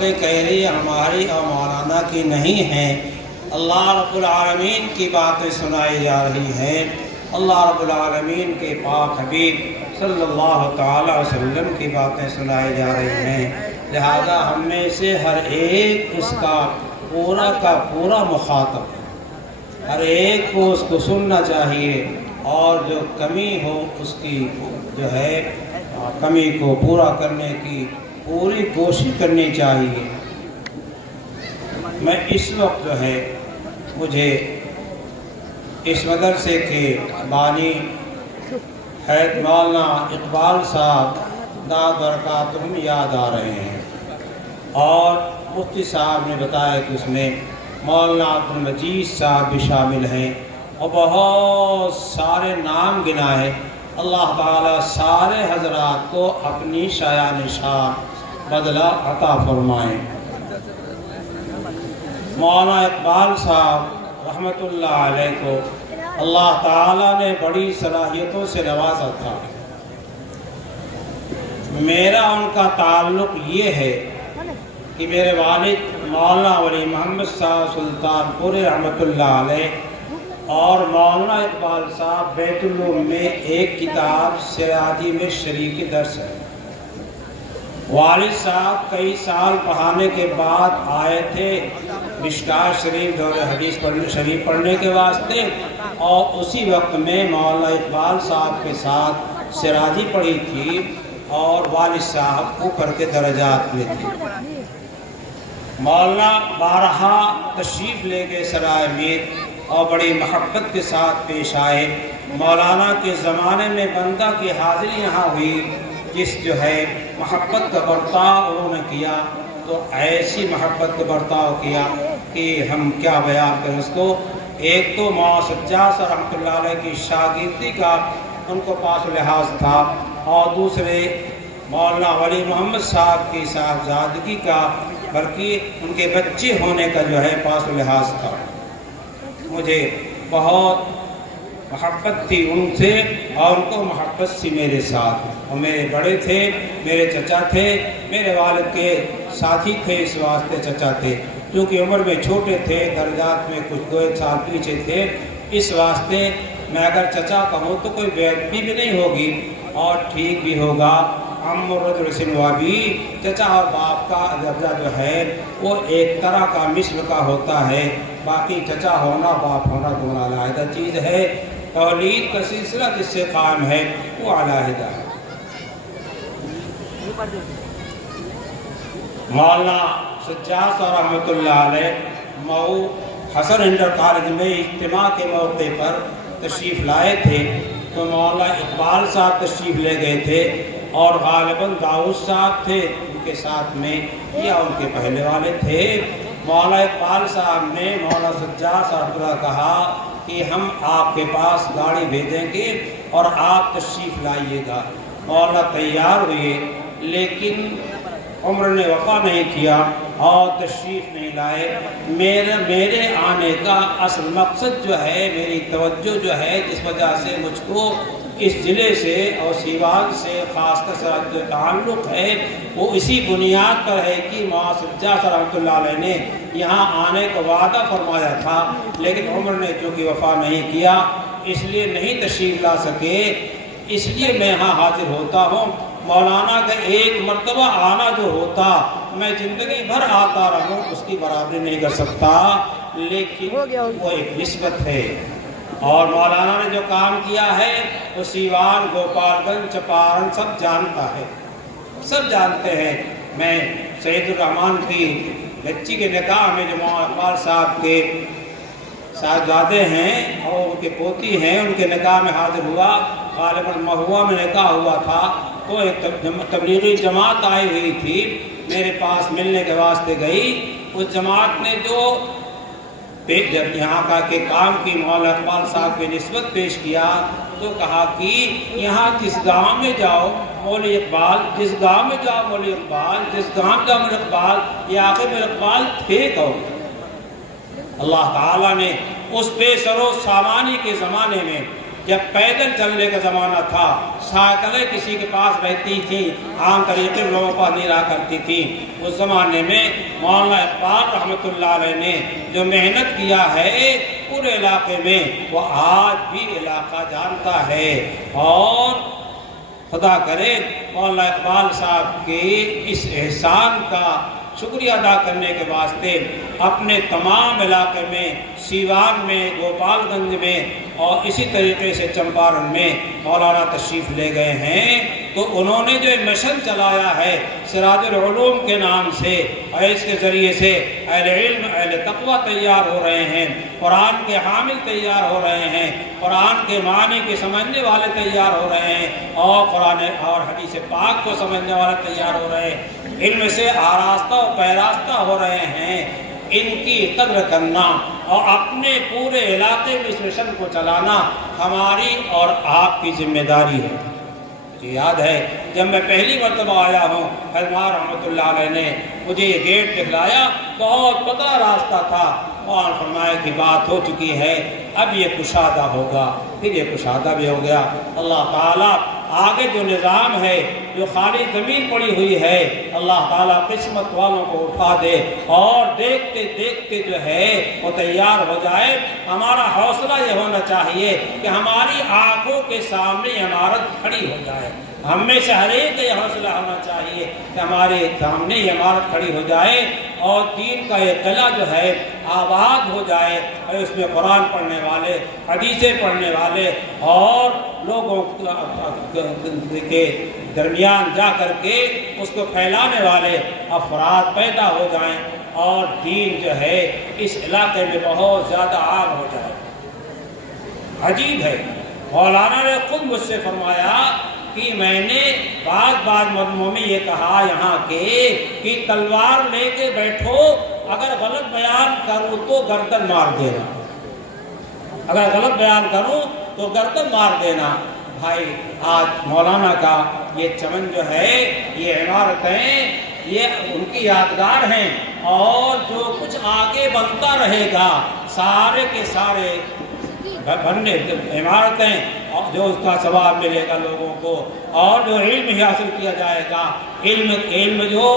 کہہ رہی ہماری اور مولانا کی نہیں ہیں، اللہ رب العالمین کی باتیں سنائی جا رہی ہیں، اللہ رب العالمین کے پاک حبیب صلی اللہ تعالی وسلم کی باتیں سنائی جا رہی ہیں، لہذا ہم میں سے ہر ایک اس کا پورا مخاطب، ہر ایک کو اس کو سننا چاہیے، اور جو کمی ہو اس کی جو ہے کمی کو پورا کرنے کی پوری کوشش کرنی چاہیے۔ میں اس وقت جو ہے مجھے اس مدرسے کے بانی حید مولانا اقبال صاحب داد برکاتہم یاد آ رہے ہیں، اور مفتی صاحب نے بتایا کہ اس میں مولانا عبد المجید صاحب بھی شامل ہیں، اور بہت سارے نام گنائے۔ اللہ تعالیٰ سارے حضرات کو اپنی شایان شان بدلہ عطا فرمائیں۔ مولانا اقبال صاحب رحمۃ اللہ علیہ کو اللہ تعالیٰ نے بڑی صلاحیتوں سے نوازا تھا۔ میرا ان کا تعلق یہ ہے کہ میرے والد مولانا ولی محمد صاحب سلطان پوری رحمۃ اللہ علیہ اور مولانا اقبال صاحب بیت العلوم میں ایک کتاب سراجی میں شریک درس ہے۔ والد صاحب کئی سال پڑھانے کے بعد آئے تھے مشکات شریف دور حدیث شریف پڑھنے کے واسطے، اور اسی وقت میں مولانا اقبال صاحب کے ساتھ سراجی پڑھی تھی، اور والد صاحب اوپر کے درجات میں تھے۔ مولانا بارہا تشریف لے گئے سرائے میر، اور بڑی محبت کے ساتھ پیش آئے۔ مولانا کے زمانے میں بندہ کی حاضری یہاں ہوئی، جس جو ہے محبت کا برتاؤ انہوں نے کیا، تو ایسی محبت کا برتاؤ کیا کہ ہم کیا بیان کریں اس کو۔ ایک تو مولانا سجاد صاحب رحمۃ اللہ علیہ کی شاگردی کا ان کو پاس و لحاظ تھا، اور دوسرے مولانا ولی محمد صاحب کی صاحبزادگی کا، بلکہ ان کے بچے ہونے کا جو ہے پاس و لحاظ تھا۔ مجھے بہت محبت تھی ان سے، اور ان کو محبت سی میرے ساتھ، اور میرے بڑے تھے، میرے چچا تھے، میرے والد کے ساتھی تھے، اس واسطے چچا تھے، کیونکہ عمر میں چھوٹے تھے، درجات میں کچھ 2-1 سال پیچھے تھے، اس واسطے میں اگر چچا کہوں تو کوئی بےادبی بھی نہیں ہوگی، اور ٹھیک بھی ہوگا۔ رجل سنوابی، چچا اور باپ کا درجہ جو ہے وہ ایک طرح کا مثل کا ہوتا ہے، باقی چچا ہونا باپ ہونا دونوں علیحدہ چیز ہے، تولید کا سلسلہ جس سے قائم ہے وہ علیحدہ ہے۔ مولانا سجاد صاحب رحمۃ اللہ علیہ مئو حسن انٹر کالج میں اجتماع کے موقع پر تشریف لائے تھے، تو مولانا اقبال صاحب تشریف لے گئے تھے، اور غالباً داؤد صاحب تھے ان کے ساتھ میں، یا ان کے پہلے والے تھے۔ مولانا اقبال صاحب نے مولانا سجاد صاحب کو کہا کہ ہم آپ کے پاس گاڑی بھیجیں گے اور آپ تشریف لائیے گا۔ مولانا تیار ہوئے، لیکن عمر نے وفا نہیں کیا اور تشریف نہیں لائے۔ میرے آنے کا اصل مقصد جو ہے، میری توجہ جو ہے، جس وجہ سے مجھ کو اس ضلع سے اور سیوان سے خاص کر جو تعلق ہے، وہ اسی بنیاد پر ہے کہ مولانا سجاد صاحب رحمۃ اللہ علیہ نے یہاں آنے کا وعدہ فرمایا تھا، لیکن عمر نے چونکہ وفا نہیں کیا، اس لیے نہیں تشریف لا سکے، اس لیے میں یہاں حاضر ہوتا ہوں۔ مولانا کا ایک مرتبہ آنا جو ہوتا، میں زندگی بھر آتا رہوں، اس کی برابری نہیں کر سکتا، لیکن وہ ایک نسبت ہے۔ اور مولانا نے جو کام کیا ہے وہ سیوان، گوپال گنج، چپارن سب جانتا ہے، سب جانتے ہیں۔ میں سید الرحمان کی بچی کے نکاح میں جو مولانا اقبال صاحب کے صاحبزادے ہیں اور ان کے پوتی ہیں، ان کے نکاح میں حاضر ہوا، غالباً مہوا میں نکاح ہوا تھا، تو ایک تبلیغی جماعت آئی ہوئی تھی، میرے پاس ملنے کے واسطے گئی۔ اس جماعت نے جو جب یہاں کا کہ کام کی مولانا اقبال صاحب کی نسبت پیش کیا، تو کہا کہ یہاں جس گاؤں میں جاؤ مولوی اقبال، جس گاؤں میں جاؤ مولوی اقبال، جس گاؤں میں جاؤ مولوی اقبال، یہ آخر میں اقبال تھے کون؟ اللہ تعالیٰ نے اس بے سر و سامانی کے زمانے میں جب پیدل چلنے کا زمانہ تھا، سائیکلیں کسی کے پاس رہتی تھیں، عام طریقے لوگوں پر نہیں رہا کرتی تھی، اس زمانے میں مولانا اقبال رحمۃ اللہ علیہ نے جو محنت کیا ہے پورے علاقے میں، وہ آج بھی علاقہ جانتا ہے۔ اور خدا کرے مولانا اقبال صاحب کے اس احسان کا شکریہ ادا کرنے کے واسطے اپنے تمام علاقے میں، سیوان میں، گوپال گنج میں اور اسی طریقے سے چمپارن میں مولانا تشریف لے گئے ہیں، تو انہوں نے جو مشن چلایا ہے سراج العلوم کے نام سے، اور اس کے ذریعے سے اہل علم، اہل تقوی تیار ہو رہے ہیں، قرآن کے حامل تیار ہو رہے ہیں، قرآن کے معنی کے سمجھنے والے تیار ہو رہے ہیں، اور قرآن اور حدیث پاک کو سمجھنے والے تیار ہو رہے ہیں، علم سے آراستہ و پیراستہ ہو رہے ہیں۔ ان کی قدر کرنا اور اپنے پورے علاقے میں اس مشن کو چلانا ہماری اور آپ کی ذمہ داری ہے۔ مجھے یاد ہے جب میں پہلی مرتبہ آیا ہوں، حضرت رحمۃ اللہ علیہ نے مجھے یہ گیٹ دکھلایا، بہت پتلا راستہ تھا، اور فرمایا کہ بات ہو چکی ہے، اب یہ کشادہ ہوگا، پھر یہ کشادہ بھی ہو گیا۔ اللہ تعالیٰ آگے جو نظام ہے، جو خالی زمین پڑی ہوئی ہے، اللہ تعالیٰ قسمت والوں کو اٹھا دے اور دیکھتے دیکھتے جو ہے وہ تیار ہو جائے۔ ہمارا حوصلہ یہ ہونا چاہیے کہ ہماری آنکھوں کے سامنے عمارت کھڑی ہو جائے۔ ہم میں سے ہر ایک یہ حوصلہ ہونا چاہیے کہ ہمارے سامنے یہ عمارت کھڑی ہو جائے اور دین کا یہ قلعہ جو ہے آباد ہو جائے، اور اس میں قرآن پڑھنے والے، حدیثیں پڑھنے والے اور لوگوں کے درمیان جا کر کے اس کو پھیلانے والے افراد پیدا ہو جائیں، اور دین جو ہے اس علاقے میں بہت زیادہ عام ہو جائے۔ عجیب ہے، مولانا نے خود مجھ سے فرمایا کہ میں نے بعض مجموعوں میں یہ کہا یہاں کہ تلوار لے کے بیٹھو، اگر غلط بیان کروں تو گردن مار دینا، اگر غلط بیان کروں تو گردن مار دینا۔ بھائی آج مولانا کا یہ چمن جو ہے، یہ عمارتیں، یہ ان کی یادگار ہیں، اور جو کچھ آگے بنتا رہے گا سارے کے سارے بننے عمارتیں، اور جو اس کا ثواب ملے گا لوگوں کو، اور جو علم ہی حاصل کیا جائے گا، علم جو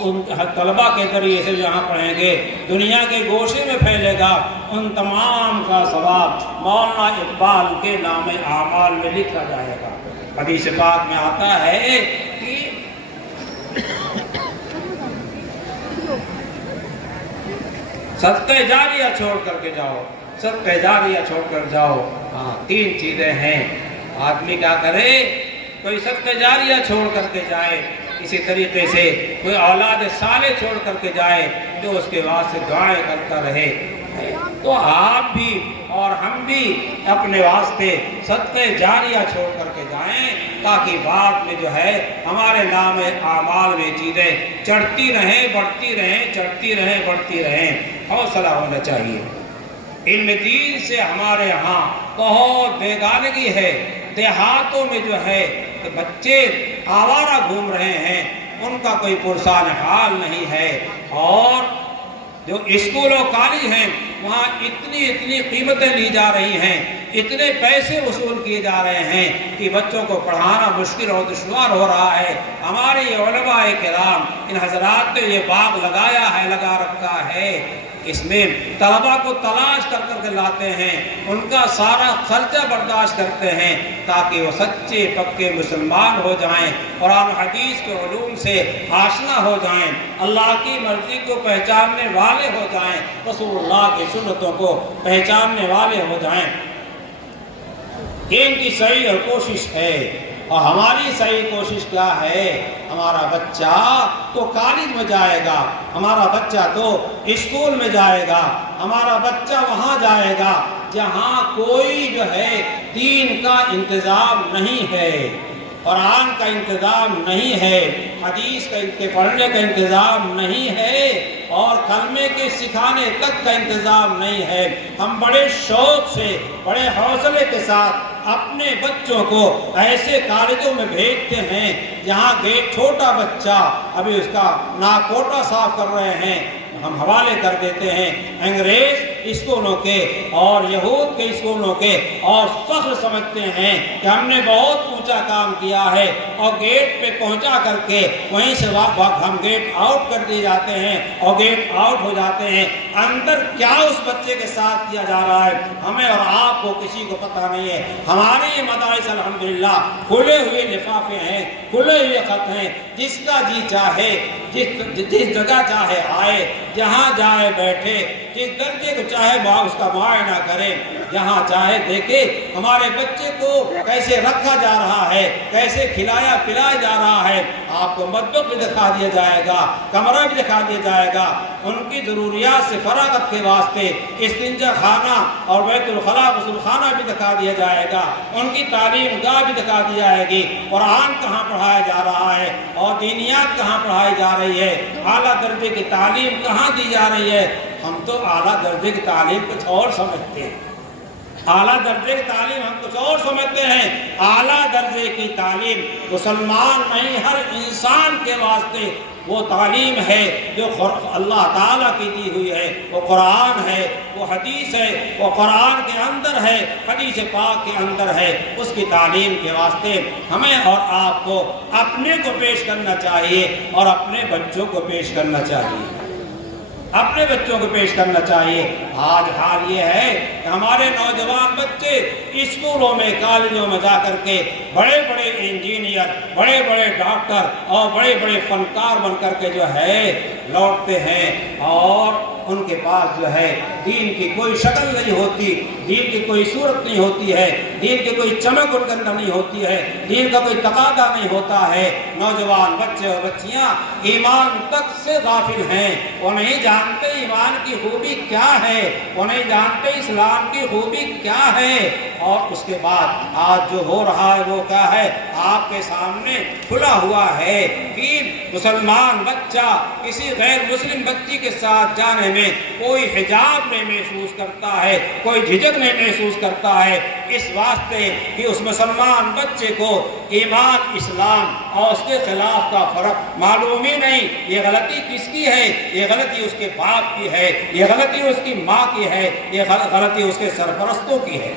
ان طلباء کے ذریعے سے جہاں پڑھیں گے دنیا کے گوشے میں پھیلے گا، ان تمام کا ثواب مولانا اقبال کے نام اعمال میں لکھا جائے گا۔ حدیث پاک میں آتا ہے کہ صدقہ جاریہ چھوڑ کر کے جاؤ، صدقہ جاریہ چھوڑ کر جاؤ۔ ہاں، تین چیزیں ہیں، آدمی کیا کرے، کوئی صدقہ جاریہ چھوڑ کر کے جائے، اسی طریقے سے کوئی اولاد صالح چھوڑ کر کے جائے جو اس کے واسطے دعائیں کرتا رہے۔ تو آپ بھی اور ہم بھی اپنے واسطے صدقہ جاریہ چھوڑ کر کے جائیں، تاکہ بعد میں جو ہے ہمارے نام اعمال میں چیزیں چڑھتی رہیں، بڑھتی رہیں، چڑھتی رہیں، بڑھتی رہیں۔ حوصلہ ہونا چاہیے۔ علم دین سے ہمارے یہاں بہت بیگانگی ہے، دیہاتوں میں جو ہے بچے آوارہ گھوم رہے ہیں، ان کا کوئی پرسان حال نہیں ہے، اور جو اسکول و کالج ہیں وہاں اتنی قیمتیں لی جا رہی ہیں، اتنے پیسے وصول کیے جا رہے ہیں کہ بچوں کو پڑھانا مشکل اور دشوار ہو رہا ہے۔ ہمارے یہ علماء کرام، ان حضرات نے یہ باغ لگایا ہے، لگا رکھا ہے، اس میں طلباء کو تلاش کر کر کے لاتے ہیں، ان کا سارا خرچہ برداشت کرتے ہیں تاکہ وہ سچے پکے مسلمان ہو جائیں، قرآن حدیث کے علوم سے آشنا ہو جائیں، اللہ کی مرضی کو پہچاننے والے ہو جائیں، رسول اللہ کی سنتوں کو پہچاننے والے ہو جائیں۔ یہ ان کی صحیح اور کوشش ہے، اور ہماری صحیح کوشش کیا ہے؟ ہمارا بچہ تو کالج میں جائے گا، ہمارا بچہ تو اسکول میں جائے گا، ہمارا بچہ وہاں جائے گا جہاں کوئی جو ہے دین کا انتظام نہیں ہے، قرآن کا انتظام نہیں ہے، حدیث کے پڑھنے کا انتظام نہیں ہے، اور کلمے کے سکھانے تک کا انتظام نہیں ہے۔ ہم بڑے شوق سے، بڑے حوصلے کے ساتھ اپنے بچوں کو ایسے کالجوں میں بھیجتے ہیں جہاں گیٹ چھوٹا بچہ ابھی اس کا ناکوٹا صاف کر رہے ہیں، ہم حوالے کر دیتے ہیں، انگریز اسکولوں کے اور یہود کے اسکولوں کے اور فخر سمجھتے ہیں کہ ہم نے بہت اونچا کام کیا ہے اور گیٹ پہ پہنچا کر کے وہیں سے ہم گیٹ آؤٹ کر دیے جاتے ہیں اور گیٹ آؤٹ ہو جاتے ہیں. اندر کیا اس بچے کے ساتھ کیا جا رہا ہے ہمیں اور آپ کو کسی کو پتہ نہیں ہے. ہمارے یہ مدارس الحمدللہ کھلے ہوئے لفافے ہیں, کھلے ہوئے خط ہیں, جس کا جی چاہے جس جگہ چاہے آئے, جہاں جائے بیٹھے, جس درجے کو چاہے اس کا معائنہ کرے, جہاں چاہے دیکھے ہمارے بچے کو کیسے رکھا جا رہا ہے, کیسے کھلایا پلایا جا رہا ہے. آپ کو مطبخ بھی دکھا دیا جائے گا, کمرہ بھی دکھا دیا جائے گا, ان کی ضروریات سے فراغت کے واسطے استنجا خانہ اور بیت الخلاء غسل خانہ بھی دکھا دیا جائے گا, ان کی تعلیم گاہ بھی دکھا دی جائے گی. قرآن کہاں پڑھایا جا رہا ہے اور دینیات کہاں پڑھائی جا رہی ہے, اعلیٰ درجے کی تعلیم کہاں دی جا رہی ہے. ہم تو اعلیٰ درجے کی تعلیم کچھ اور سمجھتے ہیں, اعلیٰ درجے کی تعلیم ہم کچھ اور سمجھتے ہیں. اعلیٰ درجے کی تعلیم مسلمان نہیں ہر انسان کے واسطے وہ تعلیم ہے جو اللہ تعالیٰ کی دی ہوئی ہے. وہ قرآن ہے, وہ حدیث ہے, وہ قرآن کے اندر ہے, حدیث پاک کے اندر ہے. اس کی تعلیم کے واسطے ہمیں اور آپ کو اپنے کو پیش کرنا چاہیے اور اپنے بچوں کو پیش کرنا چاہیے, اپنے بچوں کو پیش کرنا چاہیے. آج حال یہ ہے کہ ہمارے نوجوان بچے اسکولوں میں کالجوں میں جا کر کے بڑے بڑے انجینئر, بڑے بڑے ڈاکٹر اور بڑے بڑے فنکار بن کر کے جو ہے لوٹتے ہیں, اور ان کے پاس جو ہے دین کی کوئی شکل نہیں ہوتی, دین کی کوئی صورت نہیں ہوتی ہے, دین کی کوئی چمک ان کے اندر نہیں ہوتی ہے, دین کا کوئی تقاضا نہیں ہوتا ہے. نوجوان بچے اور بچیاں ایمان تک سے غافل ہیں, وہ نہیں جانتے ایمان کی خوبی کیا ہے, وہ نہیں جانتے اسلام کی خوبی کیا ہے. اور اس کے بعد آج جو ہو رہا ہے وہ کیا ہے, آپ کے سامنے کھلا ہوا ہے کہ مسلمان بچہ کسی غیر مسلم بچی کے ساتھ جانے میں کوئی حجاب نہیں محسوس کرتا ہے, کوئی جھجک نہیں محسوس کرتا ہے, اس واسطے کہ اس مسلمان بچے کو ایمان اسلام اور اس کے خلاف کا فرق معلوم ہی نہیں. یہ غلطی کس کی ہے؟ یہ غلطی اس کے باپ کی ہے, یہ غلطی اس کی ماں کی ہے, یہ غلطی اس کے سرپرستوں کی ہے.